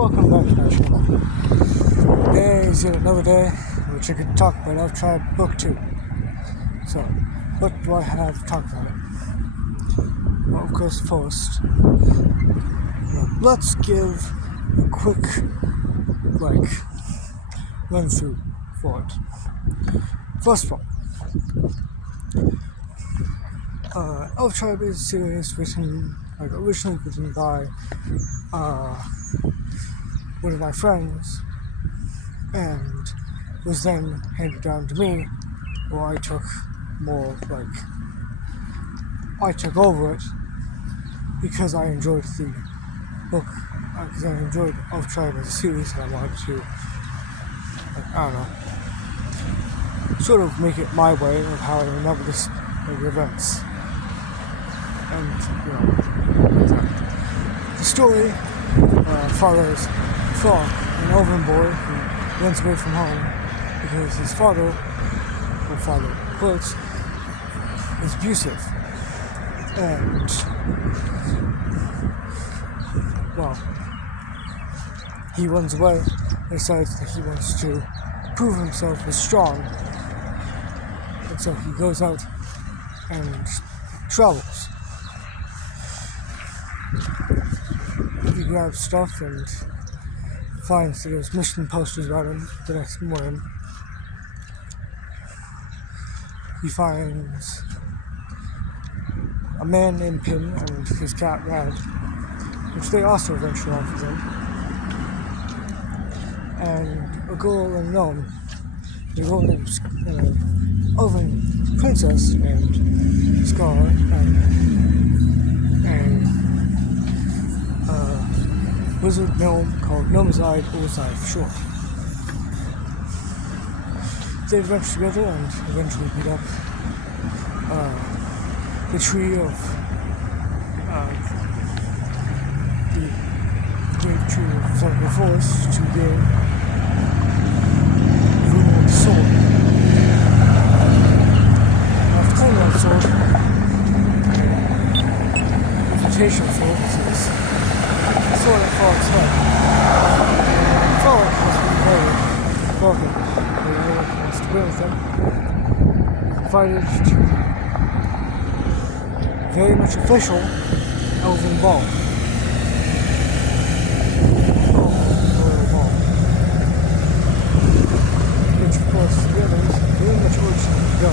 welcome back to my channel. Today is yet another day in which I can talk about Elf Tribe Book 2. So, what do I have to talk about it? Well, of course, first, let's give a quick, run through for it. First of all, Elf Tribe is a series originally written by one of my friends, and was then handed down to me, where I took over it because I enjoyed the book, because I enjoyed Elf Tribe as a series, and I wanted to, sort of make it my way of how I remember the events. And, the story follows Frog, an elven boy who runs away from home because his father quotes, is abusive. And, he runs away and decides that he wants to prove himself as strong. And so he goes out and travels. He grabs stuff and finds that there's mission posters about him the next morning. He finds a man named Pin and his cat Rad, which they also venture off with him, and a girl and a gnome. The girl named elven princess named Scar, and wizard gnome called Gnomazide, or Zide for short. They adventure together and eventually meet up the tree of the great tree of the forest to gain the sword. After claiming that sword, the invitation sword is sword at Frog's head. Frog has been very welcome. Anyone wants to play with them. Invited to very much official Elven Ball. Royal Ball. Which, of course, the others very much urged them to go.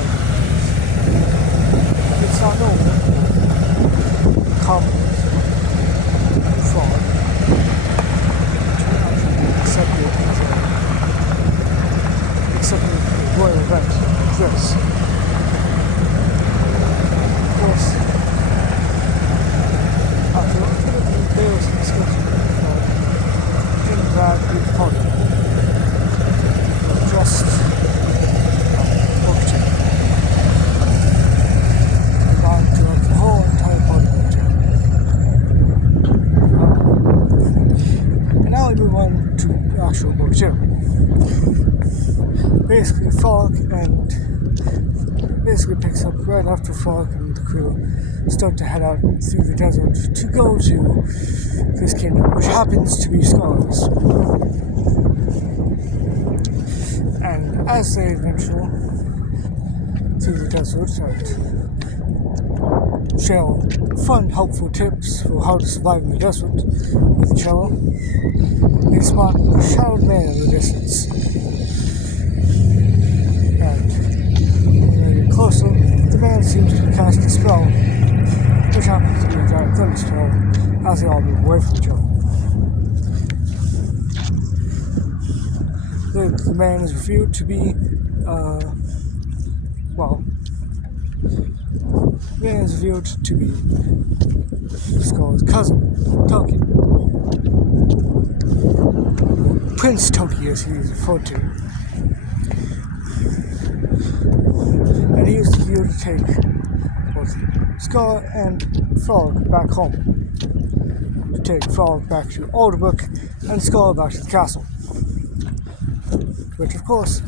It's not known. Common. Frog. Accepting the royal event like this. Of course, after the Bales and discussion in that big party, just book 2. Combined to the whole entire party book 2. And now we move on to the actual book 2. Basically, Frog picks up right after Frog and the crew start to head out through the desert to go to this kingdom, which happens to be Scar's. And as they adventure through the desert and share fun, helpful tips for how to survive in the desert with each other, they spot a shadowed man in the distance. Closer, the man seems to cast a spell, which happens to be a giant thunder spell, as they all move away from each other. The man is revealed to be, Scar's cousin, Toki. Prince Toki, as he is referred to. And he is here to take both Scar and Frog back home. To take Frog back to Alderbrook and Scar back to the castle. Which, of course,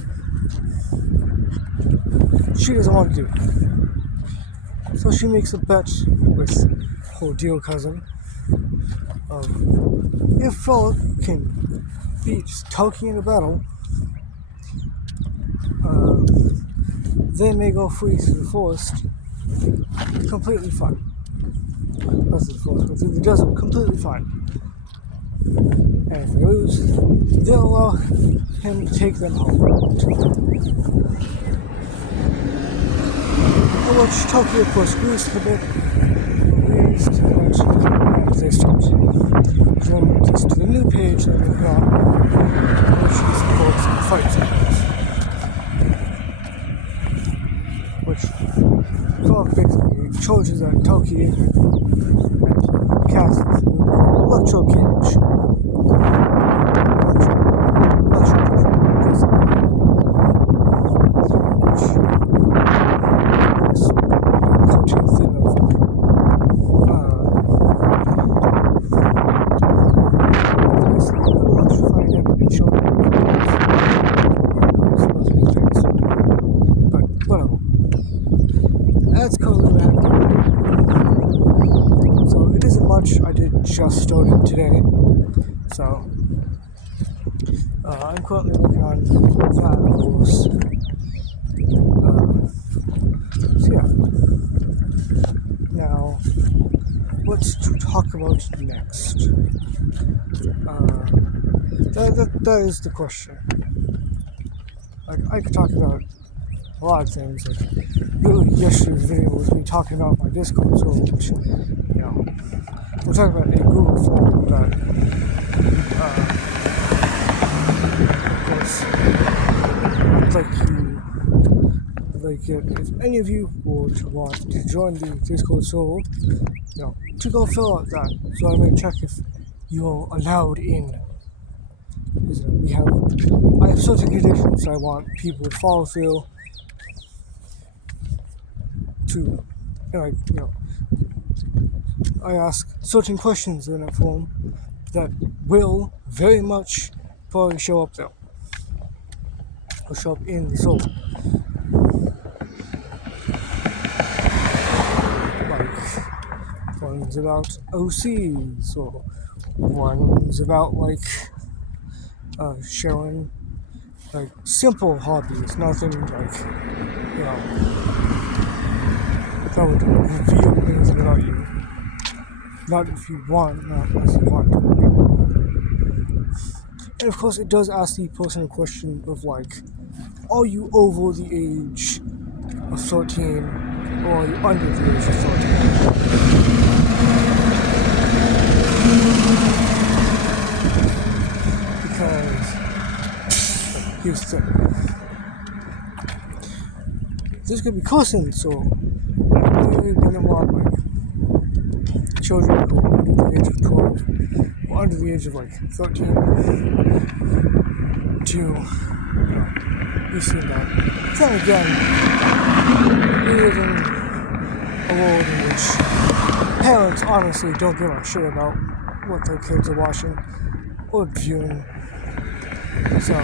she doesn't want to do. So she makes a bet with her dear cousin of if Frolic can beat Toki in a battle, they may go free through the forest, completely fine. Not through the forest, but through the desert, completely fine. And if they lose, they'll allow him to take them home. In which Toki, of course, agrees to the bit, and they start. Then just to the new page that we've got, which is called some fight sequence. Which Frolic basically charges at Toki and casts Electro Cage. That's currently what happened. So it isn't much. I did just started today. So I'm currently working on that, of course. So yeah. Now, what's to talk about next? That is the question. Like, I could talk about a lot of things. Like, literally yesterday's video was me talking about my Discord server, which, you know, we're talking about a Google form that, of course, I'd like if any of you would want to join the Discord server, you know, to go fill out that, so I may check if you're allowed in. I have certain conditions I want people to follow through to, I ask certain questions in that form that will very much probably show up there, or show up in the soul. Like, one's about OCs, or one's about, like, showing, like, simple hobbies, nothing, like, you know, that would reveal things about you. Not if you want, not unless you want to. And of course, it does ask the person in question of, like, are you over the age of 13, or are you under the age of 13? Because, here's the thing. This could be cussing, so you're gonna want, like, children who are under the age of 12 or under the age of, like, 13 to, you know, be seen that. Then again, we live in a world in which parents honestly don't give a shit about what their kids are watching or viewing. So,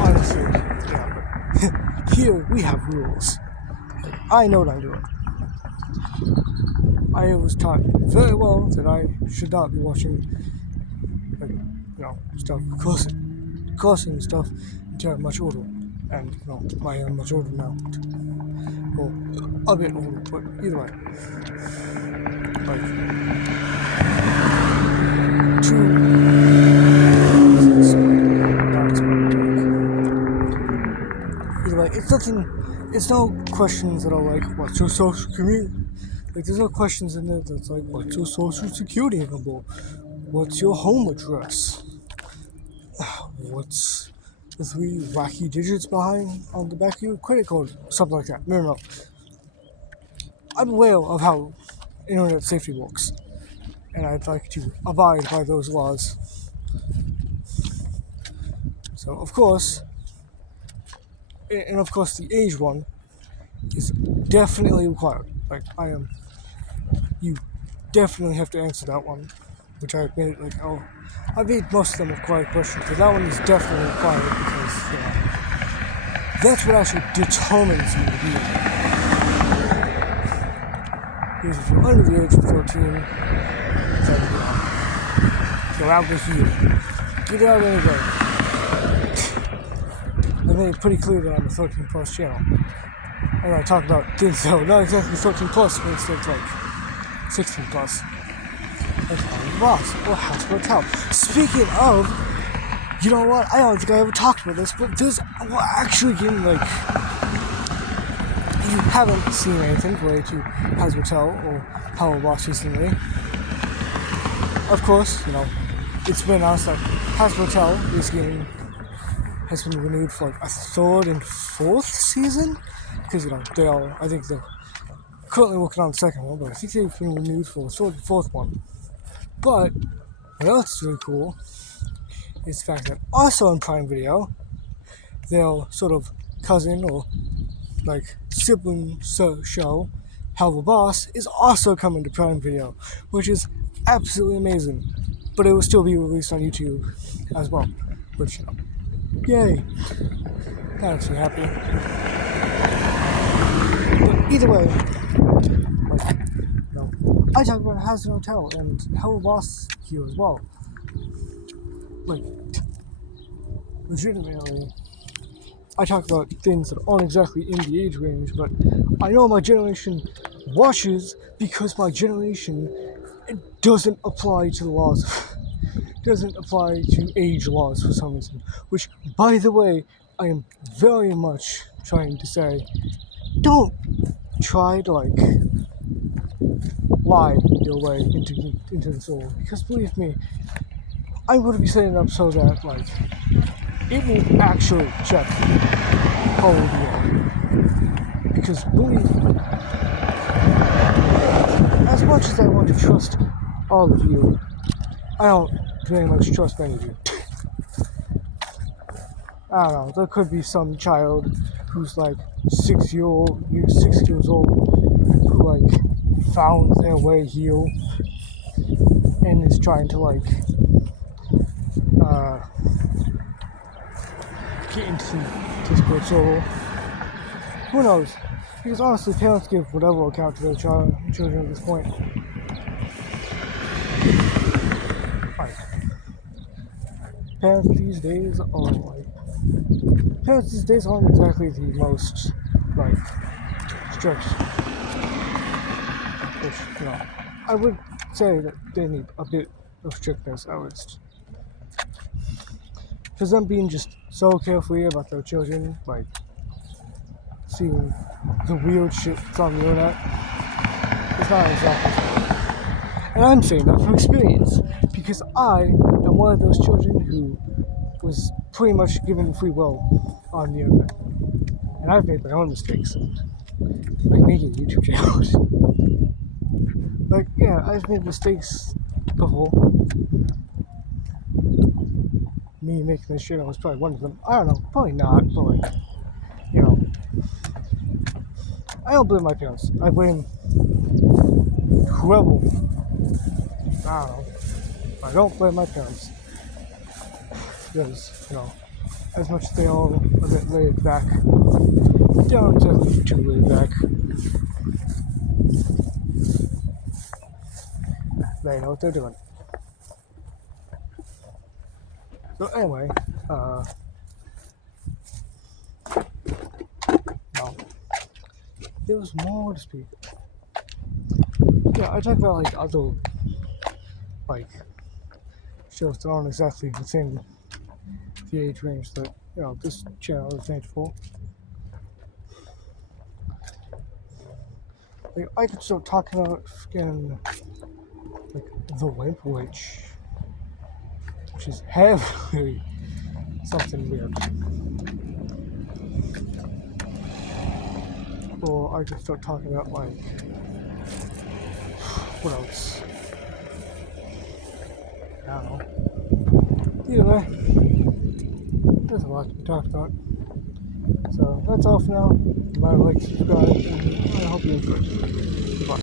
honestly, yeah. Here we have rules. I know what I'm doing. I was taught very well that I should not be watching, like, you know, stuff, cursing stuff until I'm much older. And, you know, I am much older now. Well, a bit older, but either way. Like, either way, it's no questions that are like, what's your social community? Like, there's no questions in there that's like, what's your social security number? What's your home address? What's the 3 wacky digits behind on the back of your credit card? Something like that. No. I'm aware of how internet safety works, and I'd like to abide by those laws. So, of course, the age one is definitely required. Like, you definitely have to answer that one, which I've made, like, I made most of them required questions, but that one is definitely required because, you know, that's what actually determines you to be. Because if you're under the age of 14, then you're out with you. Get out anyway. I made it pretty clear that I'm a 13 plus channel. And I talk about things that are not exactly 13 plus, but instead like 16 plus. Like Ross or House Motel. Speaking of, you know what? I don't think I ever talked about this, but there's actually getting like, if you haven't seen anything related to House Motel or Hello Boss recently, of course, you know, it's been announced that House Motel has been renewed for like a third and fourth season, because you know I think they're currently working on the second one, but I think they've been renewed for the third and fourth one. But what else is really cool is the fact that also on Prime Video, their sort of cousin or like sibling show, Hello Boss, is also coming to Prime Video, which is absolutely amazing. But it will still be released on YouTube as well, which, you know, yay! That makes me happy. But either way, like, you know, I talk about House and Hotel and Hello Boss here as well. Like, legitimately, I talk about things that aren't exactly in the age range, but I know my generation watches because my generation doesn't apply to the laws, doesn't apply to age laws for some reason, which, by the way, I am very much trying to say, don't try to, like, lie your way into this world, because believe me, I'm going to be setting it up so that, like, it will actually check how old you are. Because believe me, as much as I want to trust all of you, I don't very much trust any of you. I don't know, there could be some child who's like 6 years old, who like found their way here and is trying to like get into Discord server. Who knows? Because honestly, parents give whatever account to their children at this point. Like, parents these days aren't exactly the most like strict. Which, you know, I would say that they need a bit of strictness at least. Because them being just so carefree about their children, like seeing the weird shit that's on the internet, it's not exactly fair. And I'm saying that from experience, because I am one of those children who was pretty much given free will on the internet. And I've made my own mistakes, like making YouTube channels. Like, yeah, I've made mistakes before. Me making this channel was probably one of them. I don't know, probably not, but like, you know, I don't blame my parents. I blame whoever. I don't know. I don't blame my parents. Because, you know, as much as they all a bit laid back, they don't exactly too laid back. They know what they're doing. So anyway, no. There was more to speak. Yeah, I talk about like other like shows that aren't exactly within the age range that, you know, this channel is made for. Like, I could start talking about freaking like The Wimp Witch, which is heavily something weird. Or I could start talking about like, what else? I don't know. Either way, there's a lot to be talked about. So that's all for now. You might like, subscribe, and I hope you enjoyed. Goodbye.